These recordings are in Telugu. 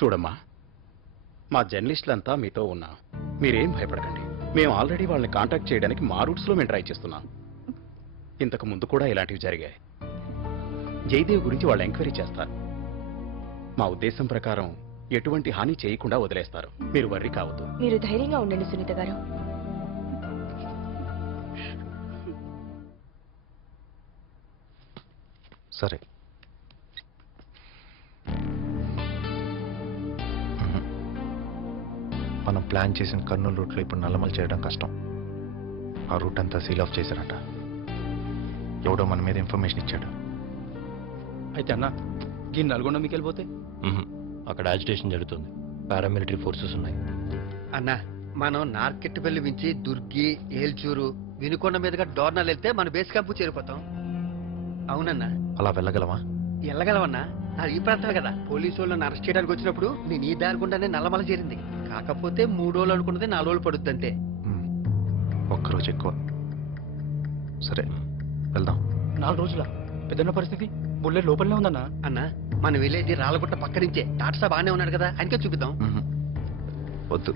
చూడమ్మా, మా జర్నలిస్టులంతా మీతో ఉన్నాం. మీరేం భయపడకండి. మేము ఆల్రెడీ వాళ్ళని కాంటాక్ట్ చేయడానికి మా రూట్స్లో మేము ట్రై చేస్తున్నాం. ఇంతకు ముందు కూడా ఇలాంటివి జరిగాయి. జయదేవ్ గురించి వాళ్ళు ఎంక్వైరీ చేస్తారు. మా ఉద్దేశం ప్రకారం ఎటువంటి హాని చేయకుండా వదిలేస్తారు. మీరు వర్రీ కావద్దు. మీరు ధైర్యంగా ఉండండి సునీత గారు. సరే, మనం ప్లాన్ చేసిన కర్నూలు రూట్లో ఇప్పుడు నల్లమల చేయడం కష్టం. ఆ రూట్ అంతా సీల్ ఆఫ్ చేశారట. ఎవడో మన మీద ఇన్ఫర్మేషన్ ఇచ్చాడు. అయితే అన్న ఈ నల్గొండ మీకు వెళ్ళిపోతే అక్కడ యాజిటేషన్ జరుగుతుంది. పారామిలిటరీ ఫోర్సెస్ ఉన్నాయి. అన్నా, మనం నార్కెట్పల్లి నుంచి దుర్గి, ఏల్చూరు, వినుకొండ మీదుగా డోర్నల్ వెళ్తే మన బేస్ క్యాంపు చేరిపోతాం. అవునన్నా. అలా వెళ్ళగలమా? వెళ్ళగలవన్నా. అది ఈ ప్రాంతమే కదా. పోలీసు వాళ్ళని అరెస్ట్ చేయడానికి వచ్చినప్పుడు నేను ఈ దారి గుండానే నల్లమల చేరింది. కాకపోతే 3 రోజులు అనుకున్నది 4 రోజులు పడుద్ది అంతే. ఒక్కరోజు ఎక్కువ. సరే, వెళ్దాం. 4 రోజుల పెద్దన్న పరిస్థితి బుల్లెట్ లోపలనే ఉందన్నా. అన్నా, మనం వెళ్ళేది రాళ్ళగుట్ట పక్క నుంచే. టాటా బాగానే ఉన్నాడు కదా, ఆయనకే చూపిద్దాం. వద్దు.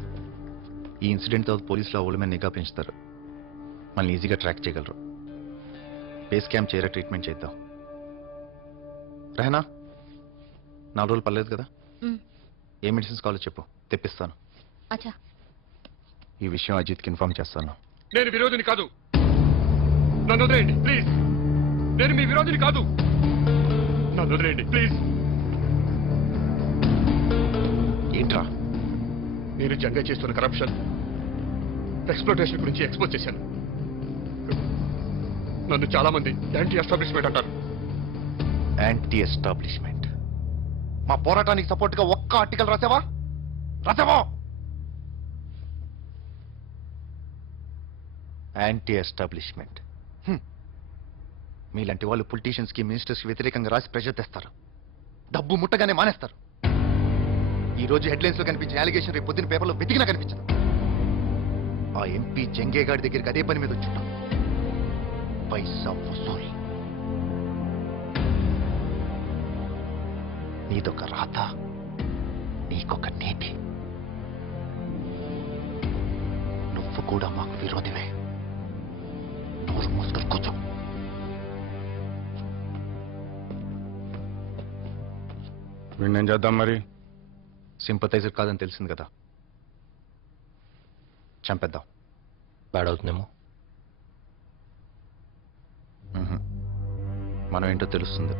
ఈ ఇన్సిడెంట్ తర్వాత పోలీసులు ఆ ఊళ్ళ మీద నిఘా పెంచుతారు. మనల్ని ఈజీగా ట్రాక్ చేయగలరు. బేస్ క్యాంప్ చేరే ట్రీట్మెంట్ చేద్దాం. రహనా, 4 రోజులు పర్లేదు కదా? ఏ మెడిసిన్స్ కావాలో చెప్పు, తెప్పిస్తాను. అచ్చా. ఈ విషయం అజిత్కి ఇన్ఫార్మ్ చేస్తాను. నేను విరోధిని కాదు, నన్ను వదిలేయండి ప్లీజ్. నేను మీ విరోధిని కాదు, నన్ను వదిలేయండి ప్లీజ్. ఏంట్రా? నేను జంగా చేస్తున్న కరప్షన్, ఎక్స్ప్లోటేషన్ గురించి ఎక్స్పోజ్ చేశాను. నన్ను చాలా మంది యాంటీ ఎస్టాబ్లిష్మెంట్ అంటారు. Anti establishment? మా పోరాటానికి సపోర్ట్ గా ఒక్క ఆర్టికల్ రాసావా? Anti establishment. మీలాంటి వాళ్ళు పొలిటీషియన్స్ కి, మినిస్టర్స్ కి వ్యతిరేకంగా రాసి ప్రెషర్ తెస్తారు. డబ్బు ముట్టగానే మానేస్తారు. ఈ రోజు హెడ్లైన్స్ లో కనిపించిన అలిగేషన్ రేపు పొద్దున్న పేపర్లో వెతికినా కనిపించదు. ఆ ఎంపీ జంగేగాడి దగ్గరికి అదే పని మీద వచ్చుంటాం. పైసా వసూల్. నీదొక రాత, నీకొక నీతి. నువ్వు కూడా మాకు విరోధివే. నోరు మూసుకొని కూర్చో. వీణేం చేద్దాం మరి? సింపథైజర్ కాదని తెలిసింది కదా, చంపేద్దాం. బ్యాడ్ అవుతుందేమో. మనం ఏంటో తెలుస్తుంది.